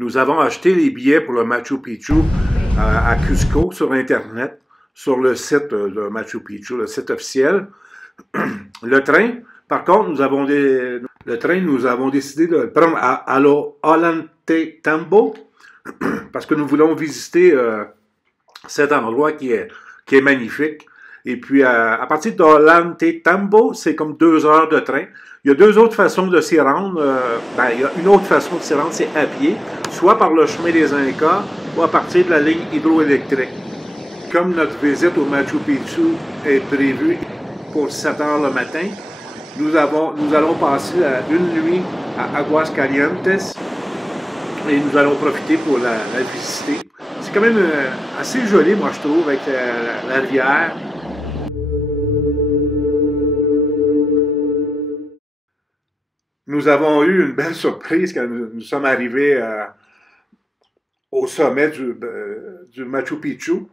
Nous avons acheté les billets pour le Machu Picchu à Cusco sur Internet, sur le site de Machu Picchu, le site officiel. Le train, par contre, nous avons décidé de le prendre à Ollantaytambo parce que nous voulons visiter cet endroit qui est magnifique. Et puis, à partir d'Ollantaytambo, c'est comme 2 heures de train. Il y a 2 autres façons de s'y rendre. Il y a une autre façon de s'y rendre, c'est à pied, soit par le chemin des Incas, ou à partir de la ligne hydroélectrique. Comme notre visite au Machu Picchu est prévue pour 7 heures le matin, nous allons passer une nuit à Aguascalientes et nous allons profiter pour la visiter. C'est quand même assez joli, moi, je trouve, avec la rivière. Nous avons eu une belle surprise quand nous sommes arrivés au sommet du Machu Picchu.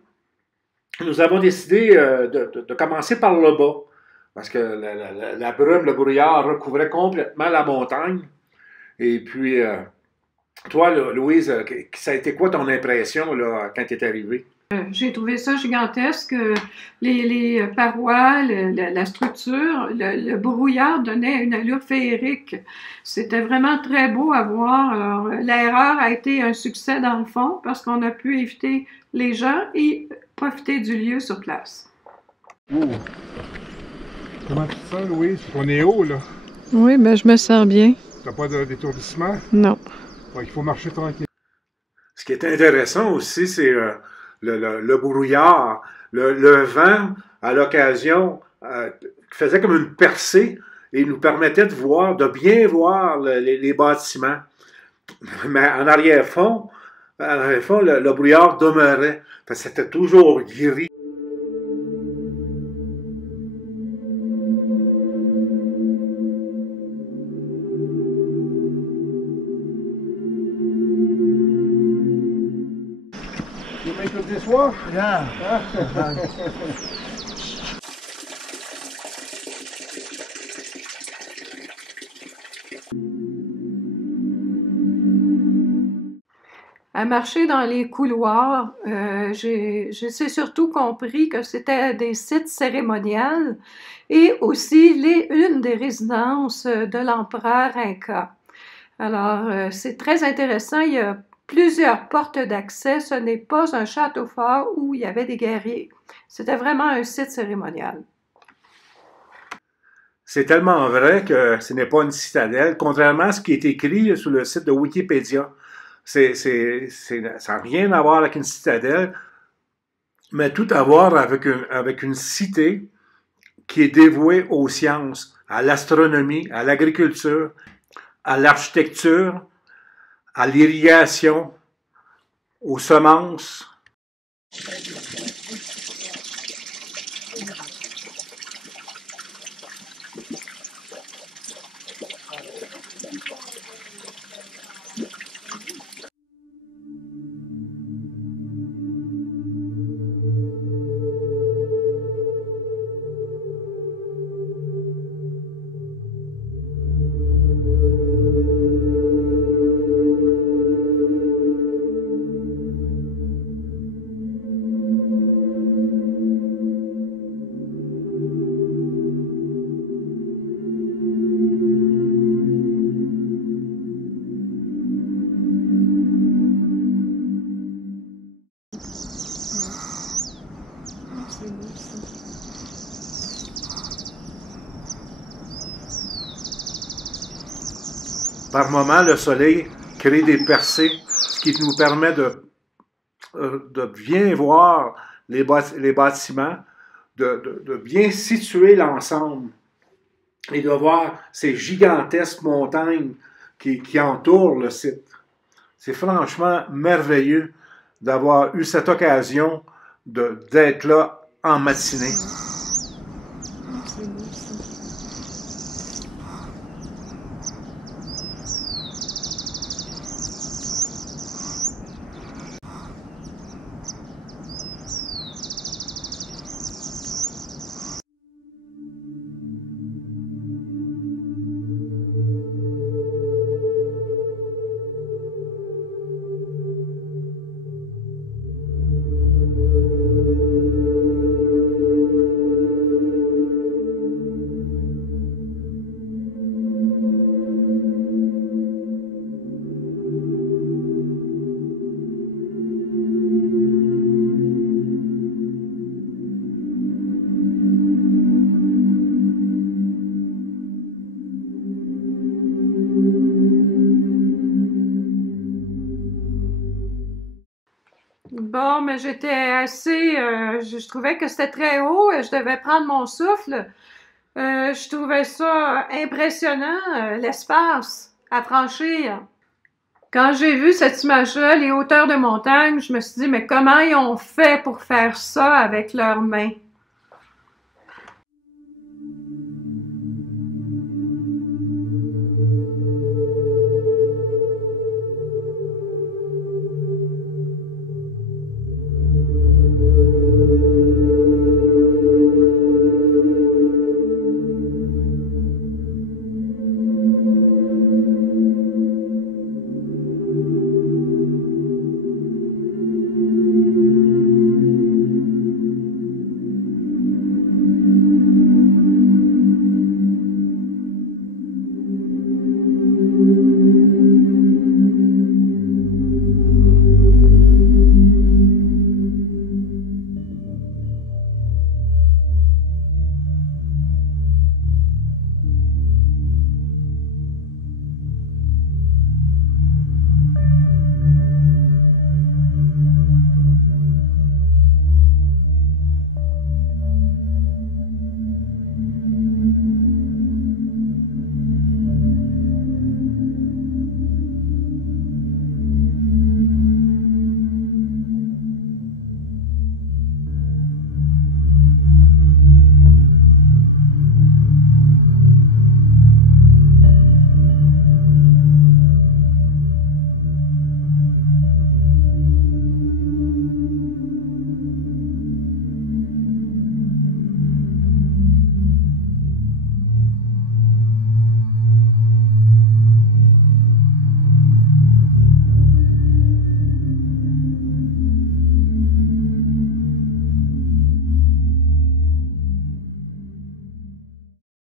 Nous avons décidé de commencer par le bas, parce que la brume, le brouillard recouvrait complètement la montagne. Et puis, toi, Louise, ça a été quoi ton impression là, quand tu es arrivée? J'ai trouvé ça gigantesque. Les parois, la structure, le brouillard donnait une allure féerique. C'était vraiment très beau à voir. Alors, l'erreur a été un succès dans le fond parce qu'on a pu éviter les gens et profiter du lieu sur place. Ouh. Comment tu te sens, Louise? On est haut, là. Oui, ben je me sens bien. T'as pas d'étourdissement? Non. Ouais, il faut marcher tranquille. Ce qui est intéressant aussi, c'est le brouillard, le vent, à l'occasion, faisait comme une percée et nous permettait de bien voir les bâtiments. Mais en arrière-fond, le brouillard demeurait. C'était toujours gris. You make it this walk? Yeah. À marcher dans les couloirs, j'ai surtout compris que c'était des sites cérémoniels et aussi une des résidences de l'empereur Inca. Alors, c'est très intéressant. Il y a plusieurs portes d'accès. Ce n'est pas un château fort où il y avait des guerriers. C'était vraiment un site cérémonial. C'est tellement vrai que ce n'est pas une citadelle, contrairement à ce qui est écrit sur le site de Wikipédia. Ça n'a rien à voir avec une citadelle, mais tout à voir avec une cité qui est dévouée aux sciences, à l'astronomie, à l'agriculture, à l'architecture, à l'irrigation, aux semences. Par moments, le soleil crée des percées, ce qui nous permet de bien voir les bâtiments, de bien situer l'ensemble et de voir ces gigantesques montagnes qui entourent le site. C'est franchement merveilleux d'avoir eu cette occasion d'être là en matinée. Bon, mais j'étais assez... je trouvais que c'était très haut et je devais prendre mon souffle. Je trouvais ça impressionnant, l'espace à franchir. Quand j'ai vu cette image-là, les hauteurs de montagne, je me suis dit, mais comment ils ont fait pour faire ça avec leurs mains?